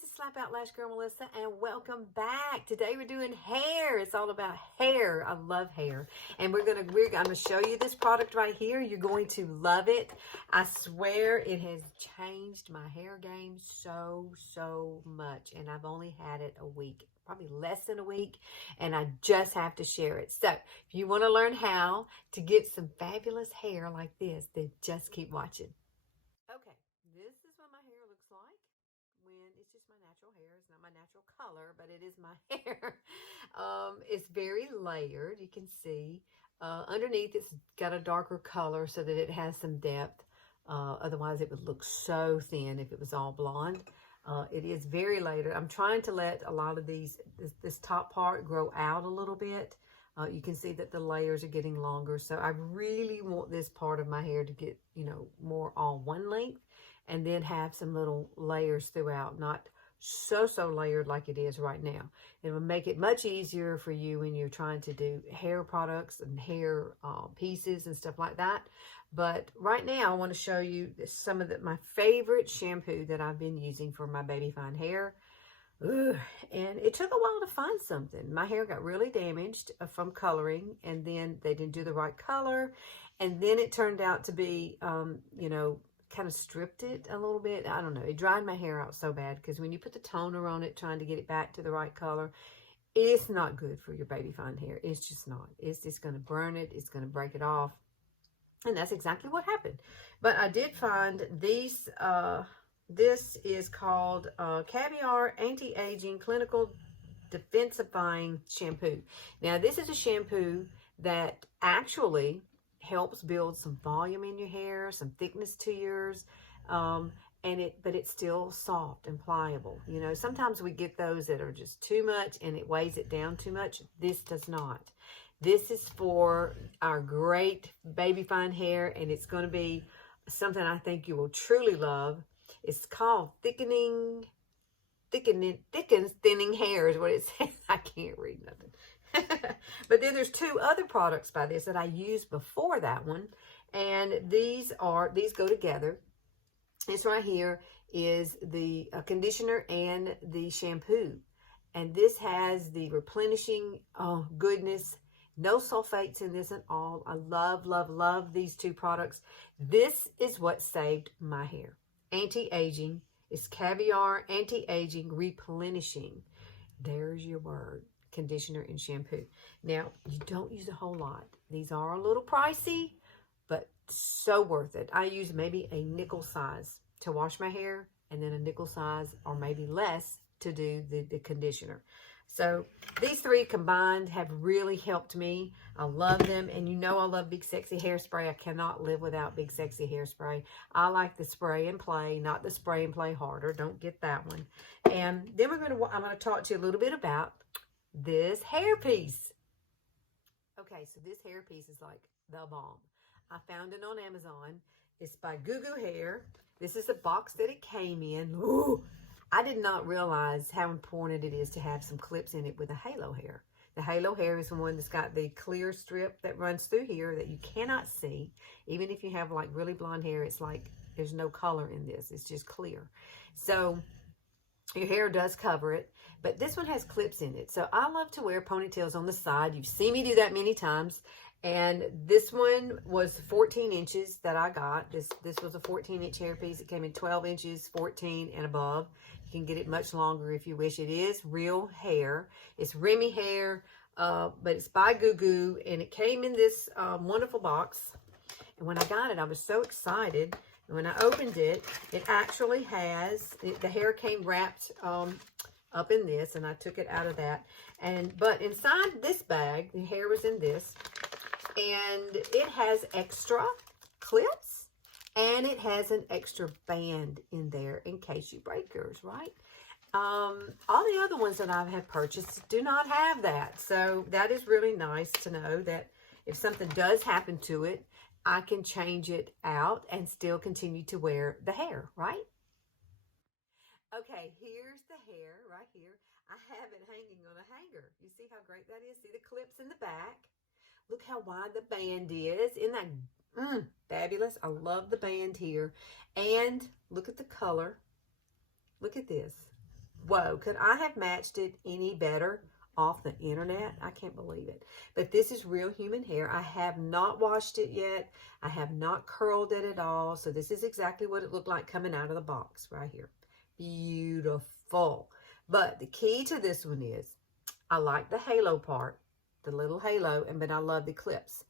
this is Slap Out Lash Girl Melissa, and welcome back. Today we're doing hair. It's all about hair. I love hair, and I'm gonna show you this product right here. You're going to love it. I swear it has changed my hair game so much, and I've only had it a week, probably less than a week, and I just have to share it. So if you want to learn how to get some fabulous hair like this, then just keep watching. Okay, this is what my hair looks like when it's just my natural hair. It's not my natural color, but it is my hair. It's very layered. You can see underneath it's got a darker color so that it has some depth. Otherwise it would look so thin if it was all blonde. It is very layered. I'm trying to let a lot of this top part grow out a little bit. You can see that the layers are getting longer. So I really want this part of my hair to get, more all one length and then have some little layers throughout, not so layered like it is right now. It will make it much easier for you when you're trying to do hair products and hair pieces and stuff like that. But right now I want to show you some of my favorite shampoo that I've been using for my baby fine hair. Ooh, and it took a while to find something. My hair got really damaged from coloring, and then they didn't do the right color, and then it turned out to be, kind of stripped it a little bit. I don't know. It dried my hair out so bad because when you put the toner on it, trying to get it back to the right color, it's not good for your baby fine hair. It's just not. It's just going to burn it. It's going to break it off, and that's exactly what happened. But I did find these. This is called Caviar Anti-Aging Clinical Defensifying Shampoo. Now, this is a shampoo that actually helps build some volume in your hair, some thickness to yours, but it's still soft and pliable. Sometimes we get those that are just too much and it weighs it down too much. This does not. This is for our great baby fine hair, and it's going to be something I think you will truly love. It's called Thinning Hair is what it says. I can't read nothing. But then there's two other products by this that I used before that one. And these go together. This right here is the conditioner and the shampoo. And this has the replenishing, oh goodness, no sulfates in this at all. I love these two products. This is what saved my hair. Anti-aging. It's Caviar Anti-Aging Replenishing. There's your word. Conditioner and shampoo. Now, you don't use a whole lot. These are a little pricey, but so worth it. I use maybe a nickel size to wash my hair, and then a nickel size or maybe less to do the conditioner. So these three combined have really helped me. I love them. And I love Big Sexy Hairspray. I cannot live without Big Sexy Hairspray. I like the spray and play, not the spray and play harder. Don't get that one. And then I'm going to talk to you a little bit about this hair piece. Okay, so this hair piece is like the bomb. I found it on Amazon. It's by Goo Goo Hair. This is the box that it came in. Ooh! I did not realize how important it is to have some clips in it with a halo hair. The halo hair is the one that's got the clear strip that runs through here that you cannot see. Even if you have like really blonde hair, it's like there's no color in this. It's just clear. So your hair does cover it, but this one has clips in it. So I love to wear ponytails on the side. You've seen me do that many times. And this one was 14 inches that I got. This was a 14-inch hairpiece. It came in 12 inches, 14 and above. You can get it much longer if you wish. It is real hair. It's Remy hair, but it's by Goo Goo, and it came in this wonderful box. And when I got it, I was so excited. And when I opened it, it actually has, the hair came wrapped up in this, and I took it out of that. But inside this bag, the hair was in this. And it has extra clips, and it has an extra band in there in case you break yours, right? All the other ones that I have purchased do not have that. So that is really nice to know that if something does happen to it, I can change it out and still continue to wear the hair, right? Okay, here's the hair right here. I have it hanging on a hanger. You see how great that is? See the clips in the back? Look how wide the band is. Isn't that fabulous? I love the band here. And look at the color. Look at this. whoa, could I have matched it any better off the internet? I can't believe it. But this is real human hair. I have not washed it yet. I have not curled it at all. So this is exactly what it looked like coming out of the box right here. Beautiful. But the key to this one is I like the halo part, the little halo, but I love the clips.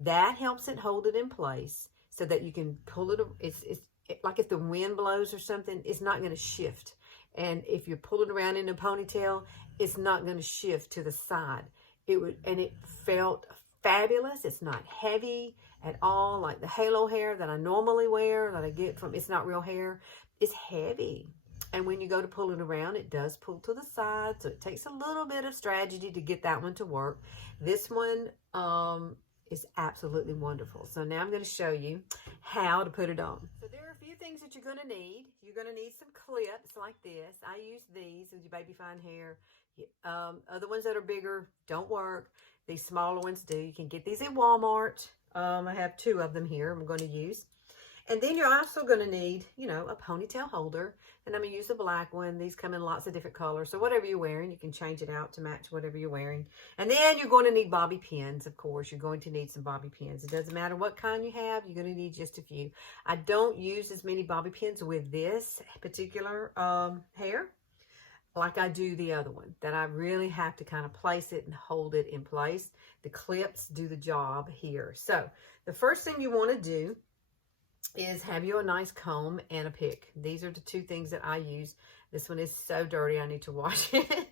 That helps it hold it in place so that you can pull it. It's like if the wind blows or something, it's not going to shift. And if you're pulling around in a ponytail, it's not going to shift to the side. And it felt fabulous. It's not heavy at all, like the halo hair that I normally wear, that I get from, it's not real hair. It's heavy. And when you go to pull it around, it does pull to the side. So it takes a little bit of strategy to get that one to work. This one is absolutely wonderful. So now I'm going to show you how to put it on. So there are a few things that you're going to need. You're going to need some clips like this. I use these with your baby fine hair. Other ones that are bigger don't work. These smaller ones do. You can get these at Walmart. I have 2 of them here I'm going to use. And then you're also going to need, you know, a ponytail holder. And I'm going to use a black one. These come in lots of different colors. So whatever you're wearing, you can change it out to match whatever you're wearing. And then you're going to need bobby pins, of course. You're going to need some bobby pins. It doesn't matter what kind you have. You're going to need just a few. I don't use as many bobby pins with this particular hair like I do the other one, that I really have to kind of place it and hold it in place. The clips do the job here. So the first thing you want to do is have you a nice comb and a pick. These are the 2 things that I use. This one is so dirty, I need to wash it.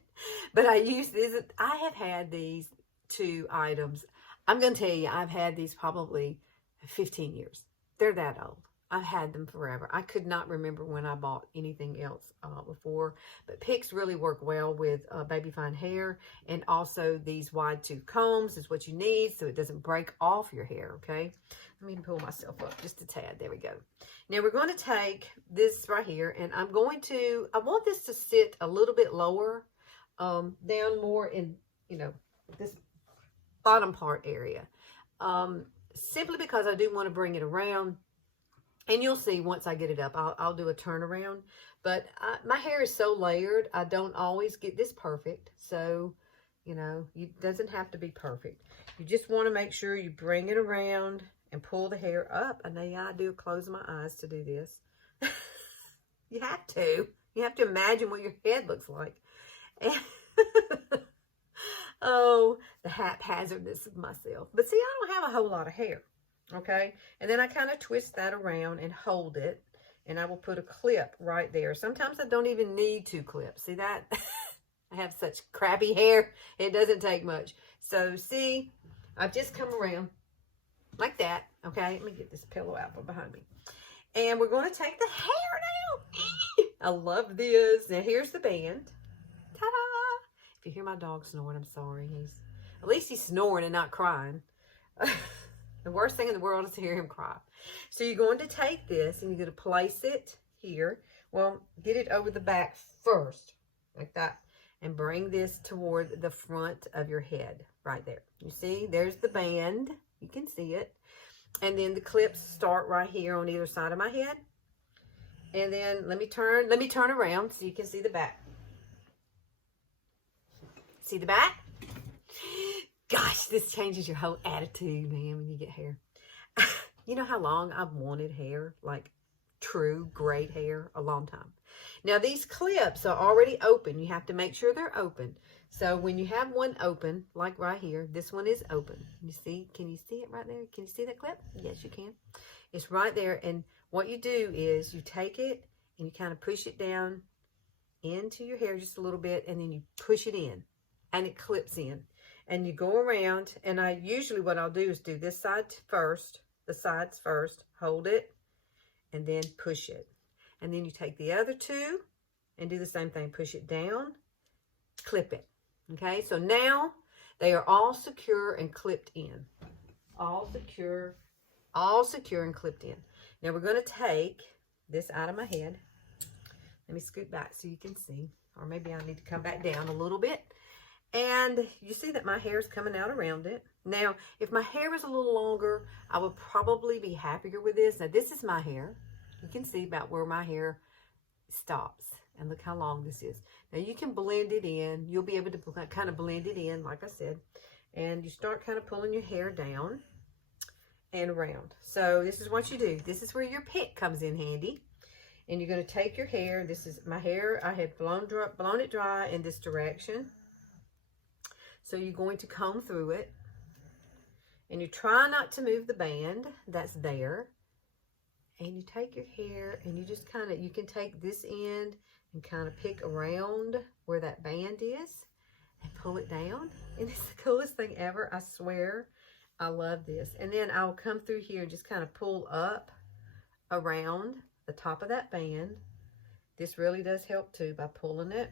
But I use these. I have had these 2 items. I'm going to tell you, I've had these probably 15 years. They're that old. I've had them forever. I could not remember when I bought anything else before. But picks really work well with baby fine hair. And also these wide tooth combs is what you need so it doesn't break off your hair, okay? Let me pull myself up just a tad. There we go. Now we're going to take this right here, and I want this to sit a little bit lower, down more in, you know, this bottom part area. Simply because I do want to bring it around. And you'll see once I get it up, I'll do a turnaround. But my hair is so layered, I don't always get this perfect. So, you know, it doesn't have to be perfect. You just want to make sure you bring it around and pull the hair up. And now I do close my eyes to do this. You have to. You have to imagine what your head looks like. And oh, the haphazardness of myself. But see, I don't have a whole lot of hair. Okay, and then I kind of twist that around and hold it, and I will put a clip right there. Sometimes I don't even need 2 clips. See that? I have such crappy hair, it doesn't take much. So see, I've just come around like that. Okay, let me get this pillow out from behind me. And we're going to take the hair now. I love this. Now here's the band. Ta-da! If you hear my dog snoring, I'm sorry. At least he's snoring and not crying. The worst thing in the world is to hear him cry. So you're going to take this and you're going to place it here. Well, get it over the back first, like that. And bring this toward the front of your head, right there. You see, there's the band. You can see it. And then the clips start right here on either side of my head. And then let me turn around so you can see the back. See the back? Gosh, this changes your whole attitude, man, when you get hair. You know how long I've wanted hair, like true great hair? A long time. Now, these clips are already open. You have to make sure they're open. So when you have one open, like right here, this one is open. You see? Can you see it right there? Can you see that clip? Yes, you can. It's right there. And what you do is you take it and you kind of push it down into your hair just a little bit, and then you push it in, and it clips in. And you go around, and what I'll do is do this side first, the sides first, hold it, and then push it. And then you take the other 2 and do the same thing. Push it down, clip it. Okay, so now they are all secure and clipped in. All secure and clipped in. Now we're going to take this out of my head. Let me scoot back so you can see. Or maybe I need to come back down a little bit. And you see that my hair is coming out around it. Now, if my hair is a little longer, I would probably be happier with this. Now, this is my hair. You can see about where my hair stops. And look how long this is. Now you can blend it in. You'll be able to kind of blend it in, like I said. And you start kind of pulling your hair down and around. So this is what you do. This is where your pick comes in handy. And you're going to take your hair. This is my hair. I had blown it dry in this direction. So you're going to comb through it. And you try not to move the band that's there. And you take your hair and you just kind of, you can take this end and kind of pick around where that band is and pull it down. And it's the coolest thing ever. I swear. I love this. And then I'll come through here and just kind of pull up around the top of that band. This really does help too by pulling it.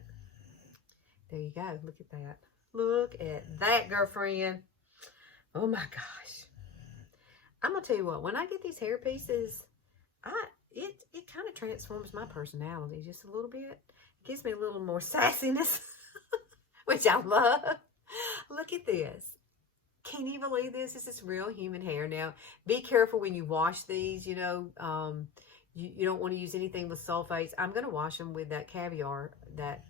There you go. Look at that. Look at that, girlfriend. Oh my gosh. I'm going to tell you what, when I get these hair pieces, it kind of transforms my personality just a little bit. It gives me a little more sassiness, which I love. Look at this. Can you believe this? This is real human hair. Now, be careful when you wash these, you know, you don't want to use anything with sulfates. I'm going to wash them with that caviar, that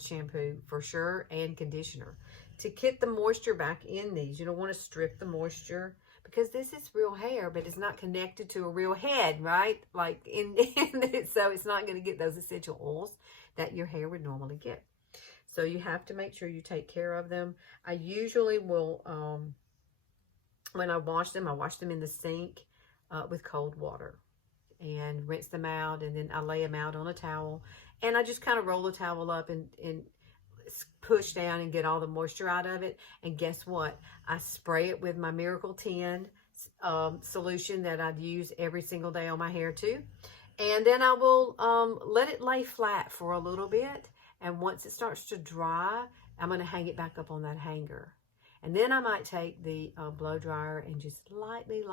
shampoo for sure, and conditioner to get the moisture back in these. You don't want to strip the moisture because this is real hair, but it's not connected to a real head, right? Like so it's not going to get those essential oils that your hair would normally get. So you have to make sure you take care of them. I usually will, when I wash them in the sink with cold water and rinse them out. And then I lay them out on a towel. And I just kind of roll the towel up and push down and get all the moisture out of it. And guess what? I spray it with my Miracle 10 solution that I'd use every single day on my hair too. And then I will let it lay flat for a little bit. And once it starts to dry, I'm going to hang it back up on that hanger. And then I might take the blow dryer and just lightly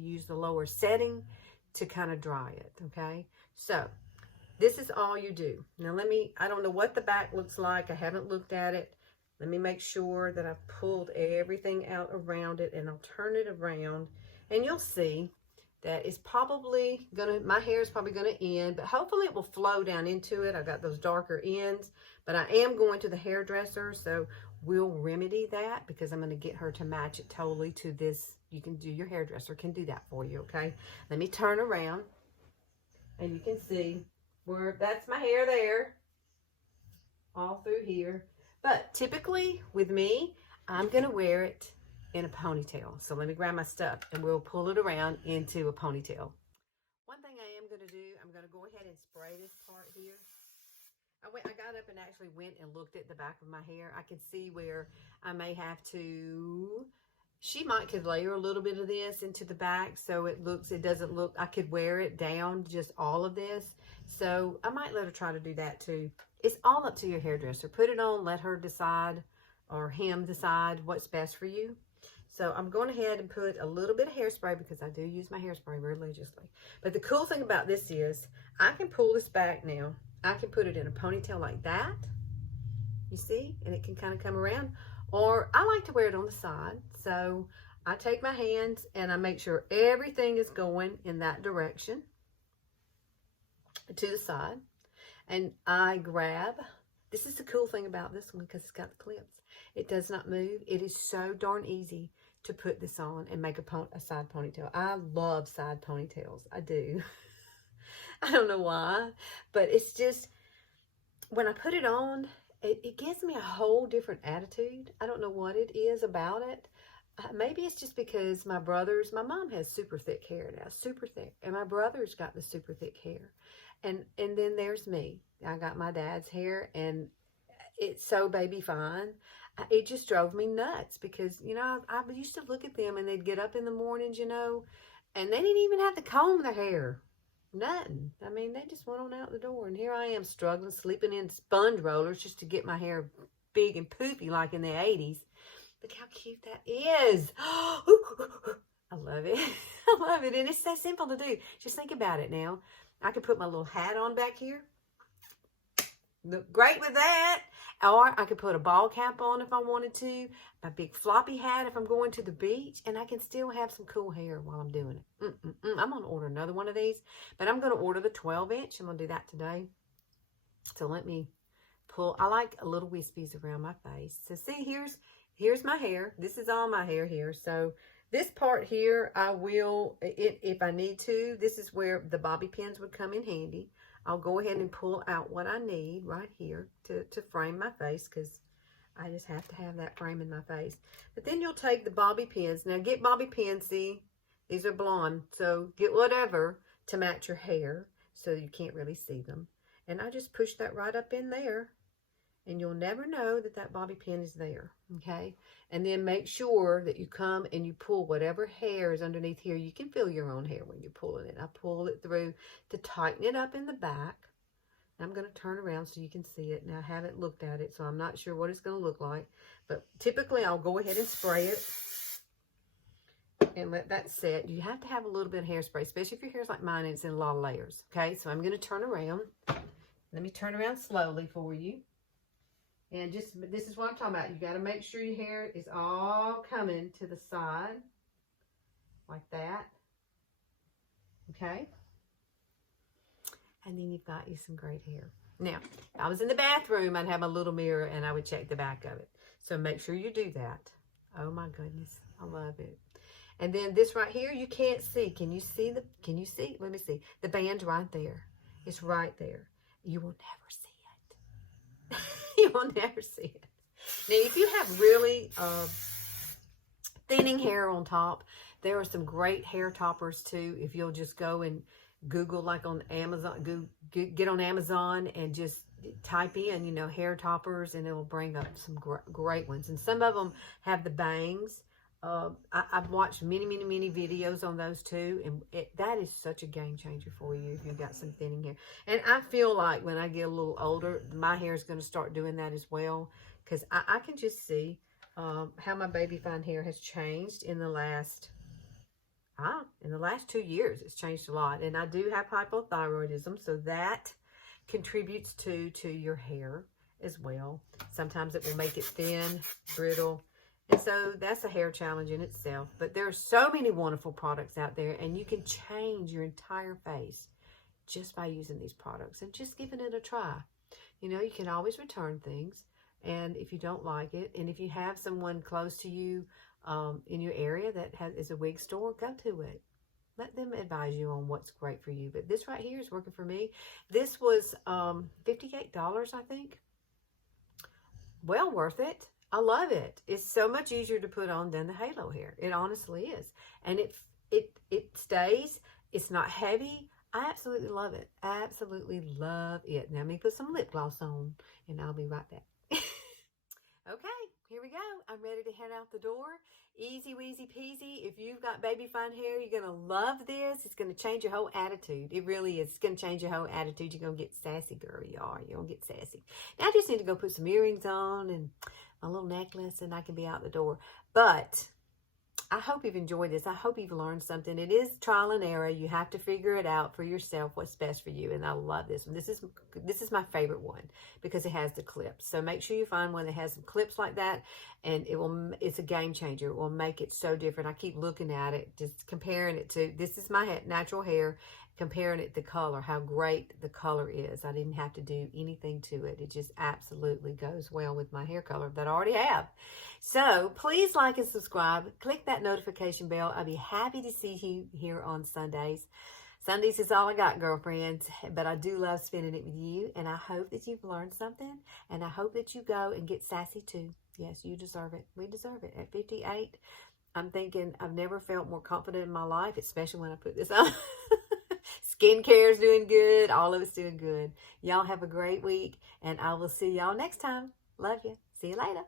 use the lower setting to kind of dry it, okay? So this is all you do. Now I don't know what the back looks like. I haven't looked at it. Let me make sure that I've pulled everything out around it, and I'll turn it around. And you'll see that it's probably my hair is probably gonna end, but hopefully it will flow down into it. I've got those darker ends, but I am going to the hairdresser, so we'll remedy that because I'm gonna get her to match it totally to this. Your hairdresser can do that for you, okay? Let me turn around and you can see where that's my hair there, all through here. But typically with me, I'm gonna wear it in a ponytail. So let me grab my stuff and we'll pull it around into a ponytail. One thing I am going to do, I'm going to go ahead and spray this part here. I got up and actually went and looked at the back of my hair. I can see where I may have to, could layer a little bit of this into the back so it doesn't look, I could wear it down, just all of this. So I might let her try to do that too. It's all up to your hairdresser. Put it on, let her decide or him decide what's best for you. So I'm going ahead and put a little bit of hairspray because I do use my hairspray religiously. But the cool thing about this is I can pull this back now. I can put it in a ponytail like that. You see? And it can kind of come around. Or I like to wear it on the side. So I take my hands and I make sure everything is going in that direction to the side. And I grab, this is the cool thing about this one because it's got the clips. It does not move. It is so darn easy to put this on and make a side ponytail. I love side ponytails. I do. I don't know why, but it's just, when I put it on, it gives me a whole different attitude. I don't know what it is about it. Maybe it's just because my mom has super thick hair now, super thick, and my brother's got the super thick hair. And then there's me. I got my dad's hair, and it's so baby fine. It just drove me nuts because, you know, I used to look at them and they'd get up in the mornings, you know, and they didn't even have to comb their hair. Nothing. I mean, they just went on out the door. And here I am struggling, sleeping in sponge rollers just to get my hair big and poofy like in the 80s. Look how cute that is. I love it. I love it. And it's so simple to do. Just think about it now. I could put my little hat on back here. Look great with that. Or I could put a ball cap on if I wanted to. My big floppy hat if I'm going to the beach. And I can still have some cool hair while I'm doing it. I'm going to order another one of these. But I'm going to order the 12-inch. I'm going to do that today. So let me pull. I like a little wispies around my face. So see, here's my hair. This is all my hair here. So this part here, I will, if I need to, this is where the bobby pins would come in handy. I'll go ahead and pull out what I need right here to frame my face, because I just have to have that frame in my face. But then you'll take the bobby pins. Now get bobby pins, see, these are blonde. So get whatever to match your hair so you can't really see them. And I just push that right up in there. And you'll never know that that bobby pin is there, okay? And then make sure that you come and you pull whatever hair is underneath here. You can feel your own hair when you're pulling it. I pull it through to tighten it up in the back. I'm going to turn around so you can see it. Now, I haven't looked at it, so I'm not sure what it's going to look like. But typically, I'll go ahead and spray it and let that set. You have to have a little bit of hairspray, especially if your hair's like mine and it's in a lot of layers, okay? So I'm going to turn around. Let me turn around slowly for you. And just, this is what I'm talking about. You got to make sure your hair is all coming to the side. Like that. Okay? And then you've got you some great hair. Now, if I was in the bathroom, I'd have a little mirror and I would check the back of it. So make sure you do that. Oh my goodness. I love it. And then this right here, you can't see. Can you see the, let me see. The band's right there. It's right there. You will never see it. You will never see it. Now, if you have really thinning hair on top, there are some great hair toppers too. If you'll just go and Google, like on Amazon, get on Amazon and just type in, you know, hair toppers, and it will bring up some great ones. And some of them have the bangs. I've watched many videos on those too, and that is such a game changer for you if you've got some thinning hair. And I feel like when I get a little older, my hair is going to start doing that as well, because I can just see how my baby fine hair has changed in the last 2 years. It's changed a lot, and I do have hypothyroidism, so that contributes to your hair as well. Sometimes it will make it thin, brittle. And so that's a hair challenge in itself. But there are so many wonderful products out there, and you can change your entire face just by using these products and just giving it a try. You know, you can always return things, and if you don't like it, and if you have someone close to you in your area that is a wig store, go to it. Let them advise you on what's great for you. But this right here is working for me. This was $58, I think. Well worth it. I love it. It's so much easier to put on than the Halo hair. It honestly is. And it stays. It's not heavy. I absolutely love it. I absolutely love it. Now, let me put some lip gloss on, and I'll be right back. Okay, here we go. I'm ready to head out the door. Easy, weasy, peasy. If you've got baby fine hair, you're going to love this. It's going to change your whole attitude. It really is. It's going to change your whole attitude. You're going to get sassy, girl. You are. You're going to get sassy. Now, I just need to go put some earrings on and my little necklace, and I can be out the door. But I hope you've enjoyed this. I hope you've learned something. It is trial and error. You have to figure it out for yourself, what's best for you. And I love this one. This is my favorite one because it has the clips. So make sure you find one that has some clips like that, and it's a game changer. It will make it so different. I keep looking at it, just comparing it to, this is my natural hair, comparing it to color, how great the color is. I didn't have to do anything to it. It just absolutely goes well with my hair color that I already have. So please like and subscribe. Click that notification bell. I'll be happy to see you here on Sundays. Sundays is all I got, girlfriends, but I do love spending it with you, and I hope that you've learned something, and I hope that you go and get sassy too. Yes, you deserve it. We deserve it. At 58, I'm thinking I've never felt more confident in my life, especially when I put this on. Skincare is doing good. All of it's doing good. Y'all have a great week, and I will see y'all next time. Love you. See you later.